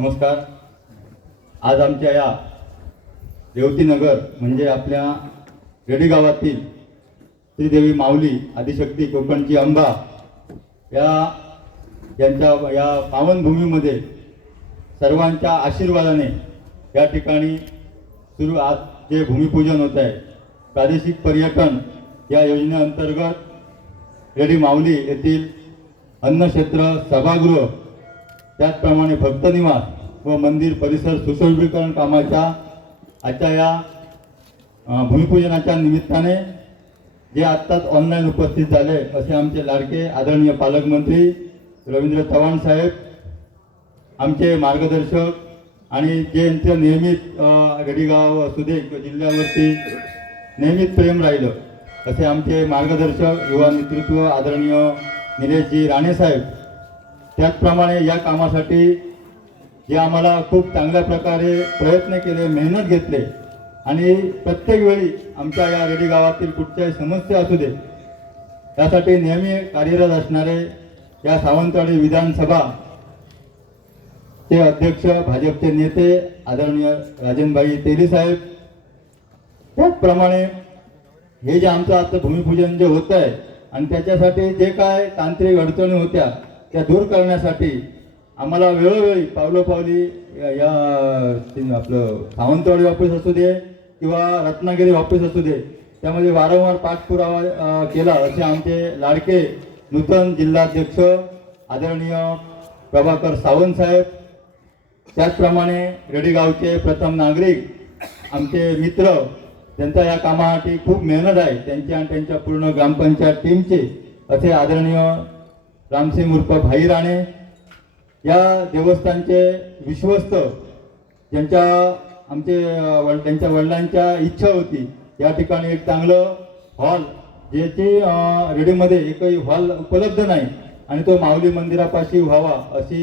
नमस्कार. आज आमच्या या रेवतीनगर म्हणजे आपल्या रेडी गावातील श्रीदेवी माऊली आदिशक्ती कोकणची अंबा या यांच्या या पावनभूमीमध्ये सर्वांच्या आशीर्वादाने या ठिकाणी सुरू आज जे भूमिपूजन होत आहे प्रादेशिक पर्यटन या योजनेअंतर्गत रेडी माऊली येथील अन्नक्षेत्र सभागृह त्याचप्रमाणे भक्तनिवास व मंदिर परिसर सुशोभीकरण कामाच्या आजच्या या भूमिपूजनाच्या निमित्ताने जे आत्ताच ऑनलाईन उपस्थित झाले असे आमचे लाडके आदरणीय पालकमंत्री रवींद्र चव्हाण साहेब आमचे मार्गदर्शक आणि जे यांचं नियमित गडीगाव रेडीगाव असू दे किंवा जिल्ह्यावरती नेहमीच प्रेम राहिलं असे आमचे मार्गदर्शक युवा नेतृत्व आदरणीय निलेशजी राणेसाहेब त्याचप्रमाणे या कामासाठी जे आम्हाला खूप चांगल्या प्रकारे प्रयत्न केले मेहनत घेतले. आणि प्रत्येक वेळी आमच्या या रेडी गावातील कुठच्याही समस्या असू दे त्यासाठी नेहमी कार्यरत असणारे या सावंतवाडी विधानसभा चे अध्यक्ष भाजपचे नेते आदरणीय राजनभाई तेली साहेब. त्याचप्रमाणे हे जे आमचं आता भूमिपूजन जे होत आहे आणि त्याच्यासाठी जे काय तांत्रिक अडचणी होत्या त्या दूर करण्यासाठी आम्हाला वेळोवेळी पावलोपावली या या- आपलं सावंतवाडी ऑफिस असू दे किंवा रत्नागिरी ऑफिस असू दे. त्यामध्ये वारंवार पाठपुरावा केला असे आमचे लाडके नूतन जिल्हाध्यक्ष आदरणीय प्रभाकर सावंत साहेब. त्याचप्रमाणे रेडीगावचे प्रथम नागरिक आमचे मित्र त्यांचा या कामासाठी खूप मेहनत आहे. त्यांची आणि त्यांच्या पूर्ण ग्रामपंचायत टीमचे असे आदरणीय रामसिंग उर्फ भाई राणे या देवस्थानचे विश्वस्त ज्यांच्या आमचे वड- त्यांच्या वडिलांच्या इच्छा होती या ठिकाणी एक चांगलं हॉल ज्याची रेडीमध्ये एकही हॉल उपलब्ध नाही आणि तो माऊली मंदिरापाशी व्हावा अशी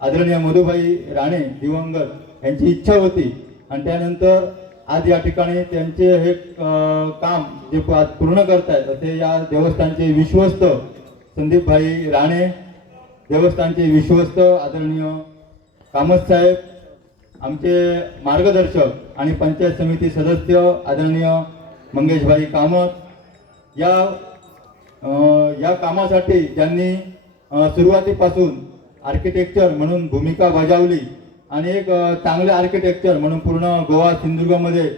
आदरणीय मधुभाई राणे दिवंगत यांची इच्छा होती. आणि त्यानंतर आज या ठिकाणी त्यांचे हे काम जे आज पूर्ण करतायत असे या देवस्थानचे विश्वस्त संदीपभाई राणे देवस्थानचे विश्वस्त आदरणीय कामत साहेब आमचे मार्गदर्शक आणि पंचायत समिती सदस्य आदरणीय मंगेशभाई कामत. या या कामासाठी ज्यांनी सुरुवातीपासून आर्किटेक्चर म्हणून भूमिका बजावली आणि एक चांगले आर्किटेक्चर म्हणून पूर्ण गोवा सिंधुदुर्गमध्ये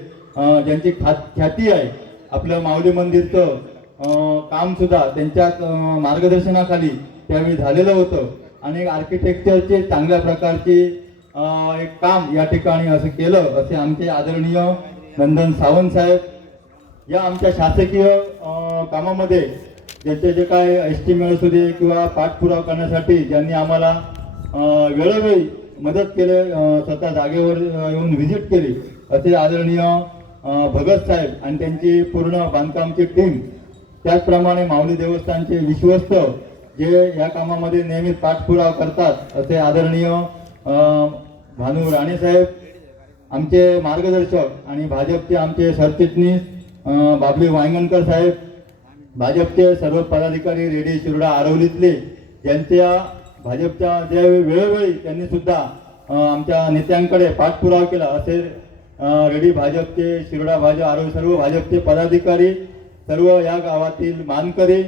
ज्यांची खा ख्याती आहे आपलं माऊली मंदिरचं कामसुद्धा काम सुद्धा त्यांच्या मार्गदर्शनाखाली त्यावेळी झालेलं होतं. आणि आर्किटेक्चरचे चांगल्या प्रकारचे एक काम या ठिकाणी असं केलं असे आमचे आदरणीय नंदन सावंत साहेब या आमच्या शासकीय कामामध्ये ज्याचे जे काय एस्टिमेट असू दे किंवा पाठपुरावा करण्यासाठी ज्यांनी आम्हाला वेळोवेळी मदत केले स्वतः जागेवर येऊन व्हिजिट केली असे आदरणीय भगत साहेब आणि त्यांची पूर्ण बांधकामची टीम त्याचप्रमाणे माऊली देवस्थानचे विश्वस्त जे या कामामध्ये नेहमीच पाठपुरावा करतात असे आदरणीय भानू राणे साहेब आमचे मार्गदर्शक आणि भाजपचे आमचे सरचिटणीस बाबली वांगणकर साहेब भाजपचे सर्व पदाधिकारी रेडी शिरोडा आरवलीतले यांच्या भाजपच्या ज्या वेळोवेळी त्यांनी सुद्धा आमच्या नेत्यांकडे पाठपुरावा केला असे रेडी भाजपचे शिरोडा भाजप आरवली सर्व भाजपचे पदाधिकारी सर्व या गावातील मानकरी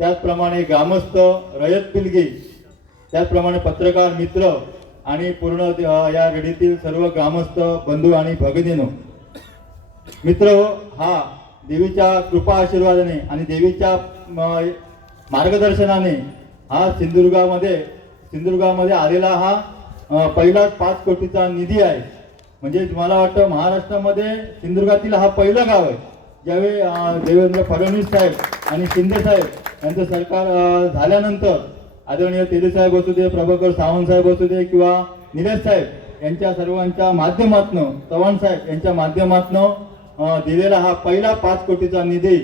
त्याचप्रमाणे ग्रामस्थ रयत पिलगे त्याचप्रमाणे पत्रकार मित्र आणि पूर्ण या रेडीतील सर्व ग्रामस्थ बंधू आणि भगिनीनो. मित्र हा देवीच्या कृपा आशीर्वादाने आणि देवीच्या मार्गदर्शनाने हा सिंधुदुर्गामध्ये सिंधुदुर्गामध्ये आलेला हा पहिलाच पाच कोटीचा निधी आहे. म्हणजे मला वाटतं महाराष्ट्रामध्ये सिंधुदुर्गातील हा पहिलं गाव आहे. ज्यावेळी देवेंद्र फडणवीस साहेब आणि शिंदे साहेब यांचं सरकार झाल्यानंतर आदरणीय तेली असू दे प्रभाकर सावंत साहेब असू दे किंवा निलेश साहेब यांच्या सर्वांच्या माध्यमातनं चव्हाण साहेब यांच्या माध्यमातनं दिलेला हा पहिला पाच कोटीचा निधी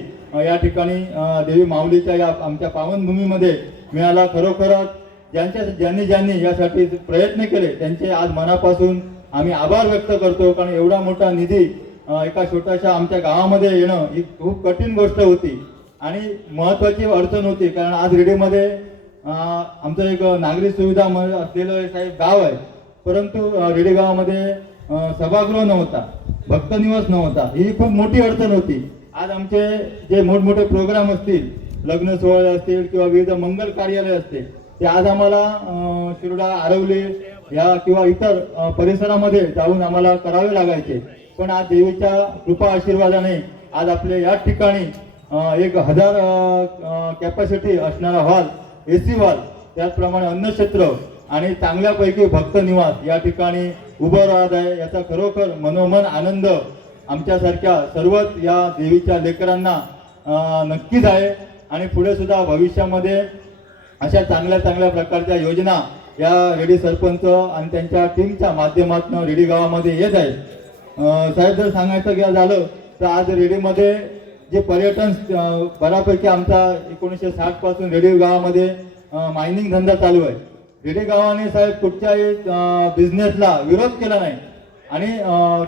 या ठिकाणी देवी माऊलीच्या या आमच्या पावनभूमीमध्ये मिळाला खरोखरच. ज्यांच्या ज्यांनी ज्यांनी यासाठी प्रयत्न केले त्यांचे आज मनापासून आम्ही आभार व्यक्त करतो कारण एवढा मोठा निधी एका छोट्याशा आमच्या गावामध्ये येणं ही खूप कठीण गोष्ट होती आणि महत्त्वाची अडचण होती. कारण आज रेडीमध्ये आमचं एक नागरी सुविधा म- असलेलं साहेब गाव आहे. परंतु रेडी गावामध्ये सभागृह नव्हता भक्त निवास नव्हता. ही खूप मोठी अडचण होती. आज आमचे जे मोठमोठे प्रोग्राम असतील लग्न सोहळे असतील किंवा विविध मंगल कार्यालय असतील ते आज आम्हाला अ, शिरोडा आरवली या किंवा इतर परिसरामध्ये जाऊन आम्हाला करावे लागायचे. पण आज देवीच्या कृपा आशीर्वादाने आज आपल्या या ठिकाणी एक हजार कॅपॅसिटी असणारा हॉल ए सी हॉल त्याचप्रमाणे अन्नक्षेत्र आणि चांगल्यापैकी भक्त निवास या ठिकाणी उभं राहत आहे. याचा खरोखर मनोमन आनंद आमच्यासारख्या सर्वच या देवीच्या लेकरांना नक्कीच आहे. आणि पुढे सुद्धा भविष्यामध्ये अशा चांगल्या चांगल्या प्रकारच्या योजना या रेडी सरपंच आणि त्यांच्या टीमच्या माध्यमातून रेडी गावामध्ये येत आहेत. साहेब जर सांगायचं गेलं झालं तर आज रेडीमध्ये जे पर्यटन बऱ्यापैकी आमचा एकोणीसशे साठपासून रेडी गावामध्ये मायनिंग धंदा चालू आहे. रेडी गावाने साहेब कुठच्याही बिझनेसला विरोध केला नाही. आणि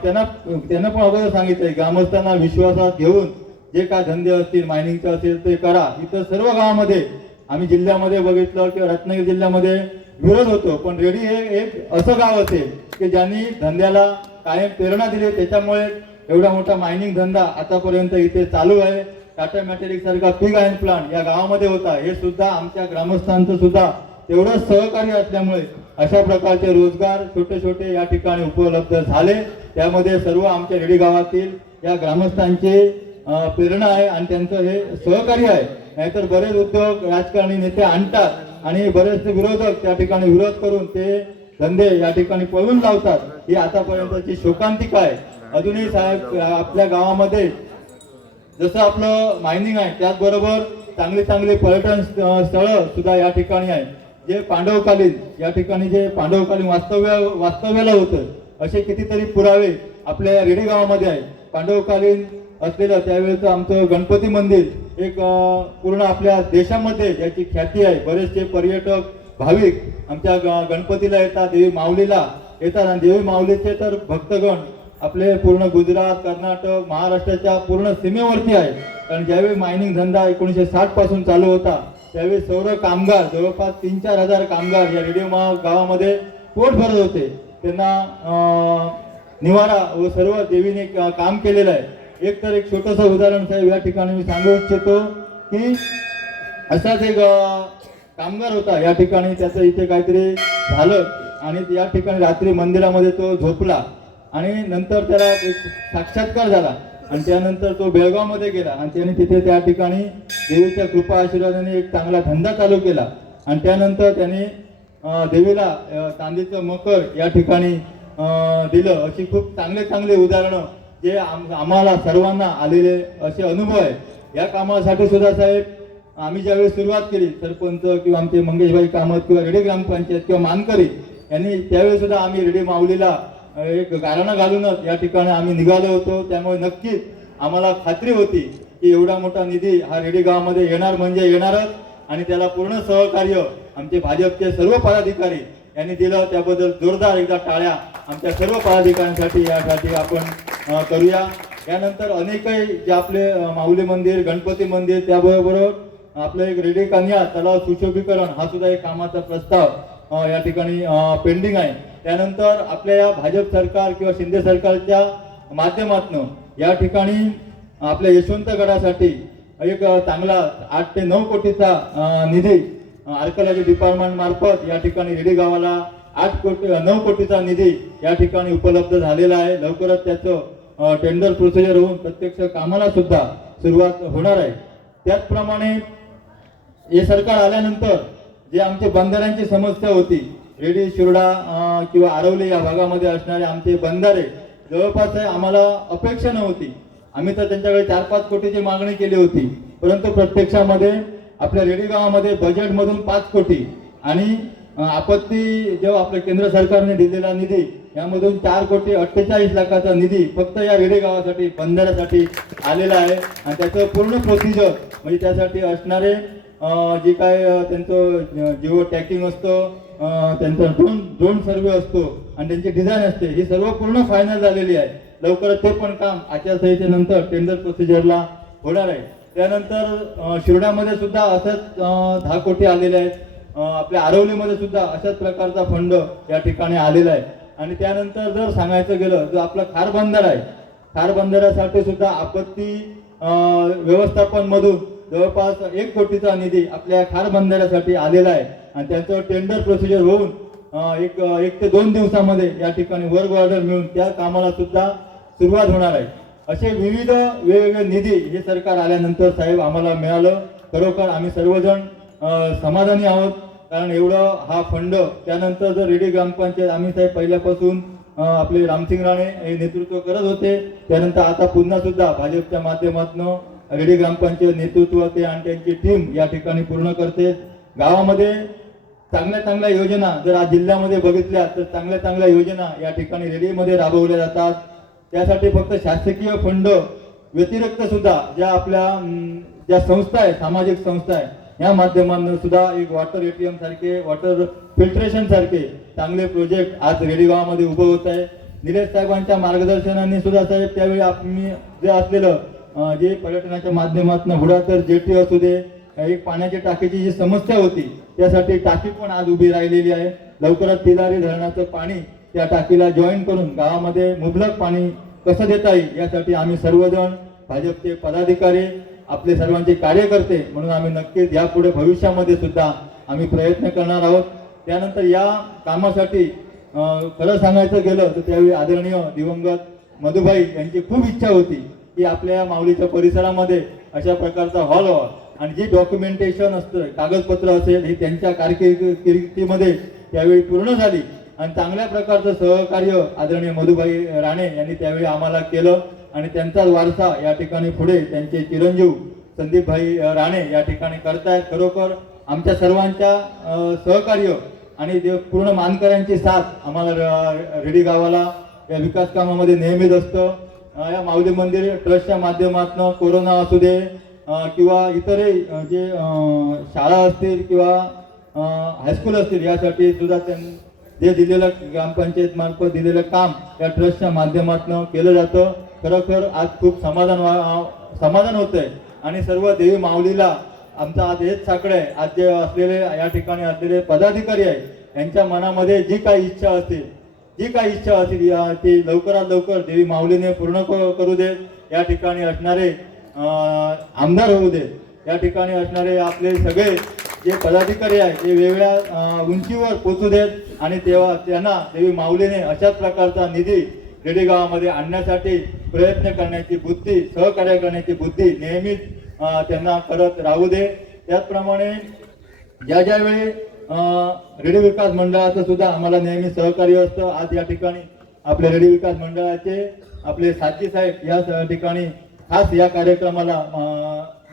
त्यांना त्यांना पण अगोदर सांगितलंय ग्रामस्थांना विश्वासात घेऊन जे काय धंदे असतील मायनिंगचे असेल ते करा. इथं सर्व गावामध्ये आम्ही जिल्ह्यामध्ये बघितलं किंवा रत्नागिरी जिल्ह्यामध्ये विरोध होतो. पण रेडी हे एक असं गाव असेल की ज्यांनी धंद्याला कायम प्रेरणा दिली त्याच्यामुळे एवढा मोठा मायनिंग धंदा आतापर्यंत इथे चालू आहे. टाटा मॅटेरिक सारखा पिग आयन प्लांट या गावामध्ये होता. हे सुद्धा आमच्या ग्रामस्थांचं सुद्धा तेवढं सहकार्य असल्यामुळे अशा प्रकारचे रोजगार छोटे छोटे या ठिकाणी उपलब्ध झाले. त्यामध्ये सर्व आमच्या रेडी गावातील या ग्रामस्थांचे प्रेरणा आहे आणि त्यांचं हे सहकार्य आहे. नाहीतर बरेच उद्योग राजकारणी नेते आणतात आणि बरेचसे विरोधक त्या ठिकाणी विरोध करून ते धंदे या ठिकाणी पळून लावतात ही आतापर्यंतची शोकांतिका आहे अजूनही साहेब आपल्या गावामध्ये जसं आपलं मायनिंग आहे त्याचबरोबर चांगले चांगले पर्यटन स्थ- स्थळं सुद्धा या ठिकाणी आहे जे पांडवकालीन या ठिकाणी जे पांडवकालीन वास्तव्य वास्तव्याला होतं असे कितीतरी पुरावे आपल्या या रेडी गावामध्ये आहे पांडवकालीन असलेलं त्यावेळेचं आमचं गणपती मंदिर एक पूर्ण आपल्या देशामध्ये याची ख्याती आहे. बरेचसे पर्यटक भाविक आमच्या ग- गणपतीला येतात देवी माऊलीला येतात आणि देवी माऊलीचे तर भक्तगण आपले पूर्ण गुजरात कर्नाटक महाराष्ट्राच्या पूर्ण सीमेवरती आहे कारण ज्यावेळी मायनिंग धंदा एकोणीसशे साठपासून चालू होता त्यावेळी सौर कामगार जवळपास तीन चार हजार कामगार या रेडिओ गावामध्ये पोट भरत होते. त्यांना निवारा व सर्व देवीने काम केलेलं आहे. एक तर एक छोटंसं उदाहरण साहेब या ठिकाणी मी सांगू इच्छितो की असाच एक कामगार होता. या ठिकाणी त्याचं इथे काहीतरी झालं आणि या ठिकाणी रात्री मंदिरामध्ये तो झोपला आणि नंतर त्याला एक साक्षात्कार झाला आणि त्यानंतर तो बेळगावमध्ये गेला आणि त्याने तिथे त्या ठिकाणी देवीच्या कृपा आशीर्वादाने एक चांगला धंदा चालू केला आणि त्यानंतर त्याने देवीला चांदीचं मकर या ठिकाणी दिलं. अशी खूप चांगले चांगले उदाहरणं जे आम- आम्हाला सर्वांना आलेले असे अनुभव आहे. या कामासाठी सुद्धा साहेब आम्ही ज्यावेळेस सुरुवात केली सरपंच किंवा आमचे मंगेशभाई कामत किंवा रेडे ग्रामपंचायत किंवा मानकरी यांनी त्यावेळी सुद्धा आम्ही रेडे माऊलीला एक गारणं घालूनच या ठिकाणी आम्ही निघालो होतो. त्यामुळे नक्कीच आम्हाला खात्री होती की एवढा मोठा निधी हा रेडे गावामध्ये येणार म्हणजे येणारच आणि त्याला पूर्ण सहकार्य आमचे भाजपचे सर्व पदाधिकारी यांनी दिलं. त्याबद्दल जोरदार एकदा टाळ्या आमच्या सर्व पदाधिकाऱ्यांसाठी यासाठी आपण करूया. यानंतर अनेकही जे आपले माऊली मंदिर गणपती मंदिर त्याबरोबर आपलं एक रेडी कन्या तलाव सुशोभीकरण हा सुद्धा एक कामाचा प्रस्ताव या ठिकाणी पेंडिंग आहे. त्यानंतर आपल्या या भाजप सरकार किंवा शिंदे सरकारच्या माध्यमातून या ठिकाणी आपल्या यशवंतगडासाठी एक चांगला आठ ते नऊ कोटीचा निधी आर्कलॉजी डिपार्टमेंट मार्फत या ठिकाणी रेडी गावाला आठ कोटी नऊ कोटीचा निधी या ठिकाणी उपलब्ध झालेला आहे. लवकरच त्याचं टेंडर प्रोसिजर होऊन प्रत्यक्ष कामाला सुद्धा सुरुवात होणार आहे. त्याचप्रमाणे हे सरकार आल्यानंतर जे आमचे बंधाऱ्यांची समस्या होती रेडी शिरोडा किंवा आरवले या भागामध्ये असणारे आमचे बंधारे जवळपास आहे आम्हाला अपेक्षा नव्हती. आम्ही तर त्यांच्याकडे चार पाच कोटीची मागणी केली होती. परंतु प्रत्यक्षामध्ये आपल्या रेडी गावामध्ये बजेटमधून पाच कोटी आणि आपत्ती जेव्हा आपल्या केंद्र सरकारने दिलेला निधी यामधून चार कोटी अठ्ठेचाळीस लाखाचा निधी फक्त या रेडे गावासाठी बंधाऱ्यासाठी आलेला आहे. आणि त्याचं पूर्ण प्रोसिजर म्हणजे त्यासाठी असणारे जे काय त्यांचं जिओ टॅकिंग असतं त्यांचा ड्रोन ड्रोन सर्वे असतो आणि त्यांची डिझाईन असते ही सर्व पूर्ण फायनल झालेली आहे. लवकरच ते पण काम आचारसंहितेनंतर टेंडर प्रोसिजरला होणार आहे. त्यानंतर शिरोडामध्ये सुद्धा असंच दहा कोटी आलेले आहेत. आपल्या आरवलीमध्ये सुद्धा अशाच प्रकारचा फंड या ठिकाणी आलेला आहे. आणि त्यानंतर जर सांगायचं गेलं तर आपला खार बंदर आहे. खार बंदरासाठी सुद्धा आपत्ती व्यवस्थापनमधून व्यवस्थापन मधून जवळपास एक कोटीचा निधी आपल्या खार बंधाऱ्यासाठी आलेला आहे. आणि त्याचं टेंडर प्रोसिजर होऊन एक एक ते दोन दिवसामध्ये या ठिकाणी वर्क ऑर्डर मिळून त्या कामाला सुद्धा सुरुवात होणार आहे. असे विविध वेगवेगळे निधी हे सरकार आल्यानंतर साहेब आम्हाला मिळालं. खरोखर आम्ही सर्वजण समाधानी आहोत. कारण एवढं हा फंड त्यानंतर जर रेडी ग्रामपंचायत आम्ही साहेब पहिल्यापासून आपले रामसिंग राणे हे नेतृत्व करत होते. त्यानंतर आता पुन्हा सुद्धा भाजपच्या माध्यमातून रेडी ग्रामपंचायत नेतृत्व ते आणि त्यांची टीम या ठिकाणी पूर्ण करते. गावामध्ये चांगल्या चांगल्या योजना जर आज जिल्ह्यामध्ये बघितल्या तर चांगल्या चांगल्या योजना या ठिकाणी रेडीमध्ये राबवल्या जातात. त्यासाठी फक्त शासकीय फंड व्यतिरिक्त सुद्धा ज्या आपल्या ज्या संस्था आहे सामाजिक संस्था आहे या माध्यमांना सुद्धा एक वॉटर एटीएम सारखे वॉटर फिल्ट्रेशन सारखे चांगले प्रोजेक्ट आज रेडी गावामध्ये उभं होत आहे. निलेश साहेबांच्या मार्गदर्शनाने सुद्धा साहेब त्यावेळी आम्ही जे असलेलं जे पर्यटनाच्या माध्यमातून हुडा तर जेटी असू दे एक पाण्याच्या टाकीची जी समस्या होती त्यासाठी टाकी पण आज उभी राहिलेली आहे. लवकरच तिलारी धरणाचं पाणी त्या टाकीला जॉईन करून गावामध्ये मुबलक पाणी कसं देता येईल यासाठी आम्ही सर्वजण भाजपचे पदाधिकारी आपले सर्वांचे कार्यकर्ते म्हणून आम्ही नक्कीच यापुढे भविष्यामध्ये सुद्धा आम्ही प्रयत्न करणार आहोत. त्यानंतर या कामासाठी खरं सांगायचं गेलं तर त्यावेळी आदरणीय दिवंगत मधुभाई यांची खूप इच्छा होती. की आपल्या माऊलीच्या परिसरामध्ये अशा प्रकारचा हॉल व्हावा आणि जी डॉक्युमेंटेशन असतं कागदपत्र असेल हे त्यांच्या कारकिर्दीमध्ये त्यावेळी पूर्ण झाली. आणि चांगल्या प्रकारचं सहकार्य आदरणीय मधुभाई राणे यांनी त्यावेळी आम्हाला केलं. आणि त्यांचाच वारसा या ठिकाणी पुढे त्यांचे चिरंजीव संदीपभाई राणे या ठिकाणी करतायत खरोखर. आमच्या सर्वांच्या सहकार्य आणि जे पूर्ण मानकऱ्यांची साथ आम्हाला रेडी गावाला या विकास कामामध्ये नेहमीच असतं. या माऊली मंदिर ट्रस्टच्या माध्यमातून कोरोना असू दे किंवा इतरही जे शाळा असतील किंवा हायस्कूल असतील यासाठी सुद्धा त्यां जे दिलेलं ग्रामपंचायत मार्फत दिलेलं काम या ट्रस्टच्या माध्यमातून केलं जातं. खरोखर आज खूप समाधान वा- समाधान होतंय. आणि सर्व देवी माऊलीला आमचा आज हेच साकडं आहे. आज जे असलेले या ठिकाणी असलेले पदाधिकारी आहे यांच्या मनामध्ये जी काही इच्छा असतील जी काही इच्छा असेल ती लवकरात लवकर देवी माऊलीने पूर्ण क- करू देत. या ठिकाणी असणारे आमदार होऊ देत. या ठिकाणी असणारे आपले सगळे जे पदाधिकारी आहेत ते वेगळ्या उंचीवर पोचू देत आणि तेव्हा त्यांना देवी माऊलीने अशाच प्रकारचा निधी रेडी गावामध्ये आणण्यासाठी प्रयत्न करण्याची बुद्धी सहकार्य करण्याची बुद्धी नेहमीच त्यांना करत राहू दे. त्याचप्रमाणे ज्या ज्या वेळी रेडी विकास मंडळाचं सुद्धा आम्हाला नेहमी सहकार्य असतं. आज या ठिकाणी आपले रेडी विकास मंडळाचे आपले साथी साहेब या ठिकाणी खास या कार्यक्रमाला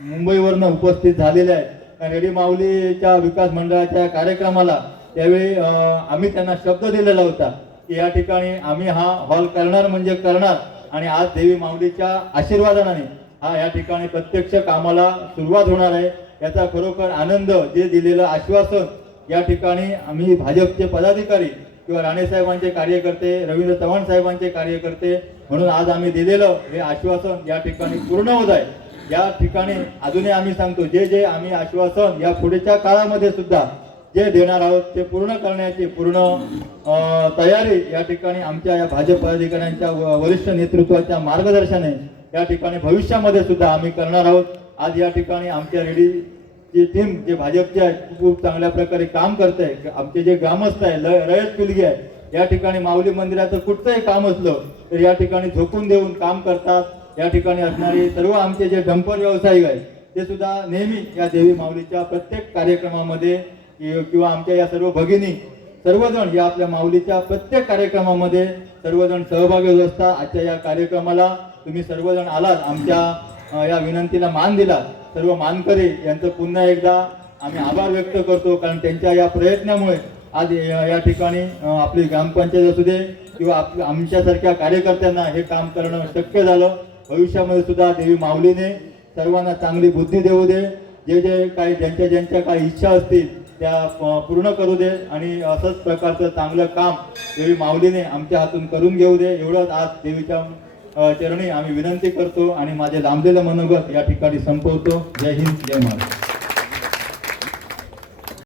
मुंबईवरनं उपस्थित झालेले आहेत. रेडी माऊलीच्या विकास मंडळाच्या कार्यक्रमाला त्यावेळी आम्ही त्यांना शब्द दिलेला होता की या ठिकाणी आम्ही हा हॉल करणार म्हणजे करणार आणि आज देवी माऊलीच्या आशीर्वादाने हा या ठिकाणी प्रत्यक्ष कामाला सुरुवात होणार आहे. याचा खरोखर आनंद जे दिलेलं आश्वासन या ठिकाणी आम्ही भाजपचे पदाधिकारी किंवा राणेसाहेबांचे कार्यकर्ते रवींद्र चव्हाण साहेबांचे कार्यकर्ते म्हणून आज आम्ही दिलेलं हे आश्वासन या ठिकाणी पूर्ण होत आहे. या ठिकाणी अजूनही आम्ही सांगतो जे जे आम्ही आश्वासन या पुढच्या काळामध्ये सुद्धा जे देणार आहोत ते पूर्ण करण्याची पूर्ण तयारी या ठिकाणी आमच्या या भाजप पदाधिकाऱ्यांच्या वरिष्ठ नेतृत्वाच्या मार्गदर्शने या ठिकाणी भविष्यामध्ये सुद्धा आम्ही करणार आहोत. आज या ठिकाणी आमच्या रेडी जी टीम जे भाजपचे आहे खूप चांगल्या प्रकारे काम करत आहे. आमचे जे ग्रामस्थ आहे ल- रयत पिलगी आहे या ठिकाणी माऊली मंदिराचं कुठचंही काम असलं तर या ठिकाणी झोकून देऊन काम करतात. या ठिकाणी असणारे सर्व आमचे जे डंपर व्यावसायिक आहेत ते सुद्धा नेहमी या देवी माऊलीच्या प्रत्येक कार्यक्रमामध्ये किंवा आमच्या या सर्व भगिनी सर्वजण या आपल्या माऊलीच्या प्रत्येक कार्यक्रमामध्ये सर्वजण सहभागी होत असता आजच्या या कार्यक्रमाला तुम्ही सर्वजण आलात आमच्या या विनंतीला मान दिलात. सर्व मानकरी यांचं पुन्हा एकदा आम्ही आभार व्यक्त करतो कारण त्यांच्या या प्रयत्नामुळे आज या ठिकाणी आपली ग्रामपंचायत असू दे किंवा आप आमच्यासारख्या कार्यकर्त्यांना हे काम करणं शक्य झालं. भविष्यामध्ये सुद्धा देवी माऊलीने सर्वांना चांगली बुद्धी देऊ दे. जे जे काही ज्यांच्या ज्यांच्या काही इच्छा असतील त्या पूर्ण करू दे आणि असंच प्रकारचं चांगलं काम देवी माऊलीने आमच्या हातून करून घेऊ दे. एवढंच आज देवीच्या चरणी आम्ही विनंती करतो आणि माझे लांबलेलं मनोगत या ठिकाणी संपवतो. जय हिंद जय महाराष्ट्र.